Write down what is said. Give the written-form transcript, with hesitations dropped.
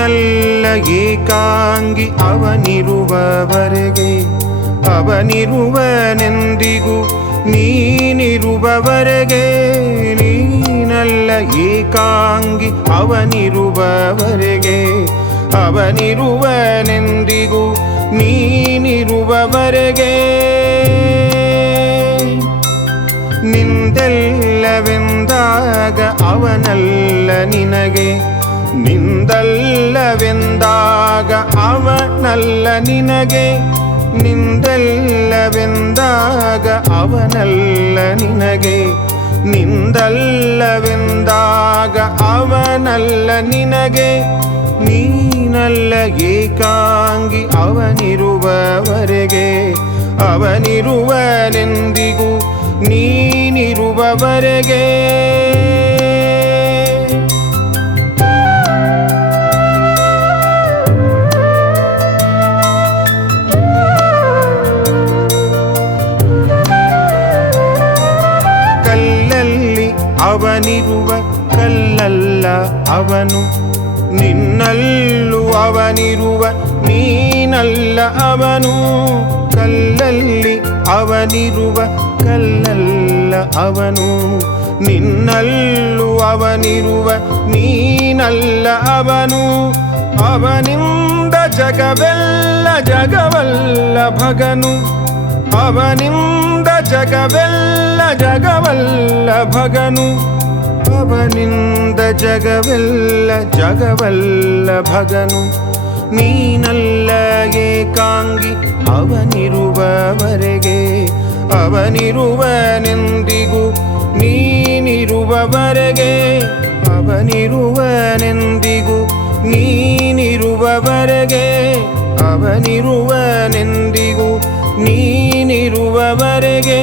ನೀನಲ್ಲ ಏಕಾಂಗಿ ಅವನಿರುವವರೆಗೆ, ಅವನಿರುವನೆಂದಿಗೂ ನೀನಿರುವವರೆಗೆ. ನೀನಲ್ಲ ಏಕಾಂಗಿ ಅವನಿರುವವರೆಗೆ, ಅವನಿರುವನೆಂದಿಗೂ ನೀನಿರುವವರೆಗೆ. ನಿಂದೆಲ್ಲವೆಂದಾಗ ಅವನಲ್ಲ ನಿನಗೆ, ನಿಂದಲ್ಲವೆಂದಾಗ ಅವನಲ್ಲ ನಿನಗೆ. ನಿಂದಲ್ಲವೆಂದಾಗ ಅವನಲ್ಲ ನಿನಗೆ, ನಿಂದಲ್ಲವೆಂದಾಗ ಅವನಲ್ಲ ನಿನಗೆ. ನೀನಲ್ಲ ಏಕಾಂಗಿ ಅವನಿರುವವರೆಗೆ, ಅವನಿರುವನೆಂದಿಗೂ ನೀನಿರುವವರೆಗೆ. ಕಲ್ಲಲ್ಲಿ ಅವನಿರುವ ಕಲ್ಲಲ್ಲ ಅವನು, ನಿನ್ನಲ್ಲೂ ಅವನಿರುವ ನೀನಲ್ಲ ಅವನು. ಕಲ್ಲಲ್ಲಿ ಅವನಿರುವ ಕಲ್ಲಲ್ಲ ಅವನು, ನಿನ್ನಲ್ಲೂ ಅವನಿರುವ ನೀನಲ್ಲ ಅವನು. ಅವನಿಂದ ಜಗವೆಲ್ಲ ಜಗವಲ್ಲ ಭಗನು, ಅವನಿಂದ ಜಗವೆಲ್ಲ ಜಗವಲ್ಲ ಭಗನು. ಅವನಿಂದ ಜಗವೆಲ್ಲ ಜಗವಲ್ಲ ಭಗನು. ನೀನಲ್ಲ ಏಕಾಂಗಿ ಅವನಿರುವವರೆಗೆ, ಅವನಿರುವನೆಂದಿಗೂ ನೀನಿರುವವರೆಗೆ. ಅವನಿರುವನೆಂದಿಗೂ ನೀನಿರುವವರೆಗೆ, ಅವನಿರುವನೆಂದಿಗೂ ನೀನಿರುವವರೆಗೆ.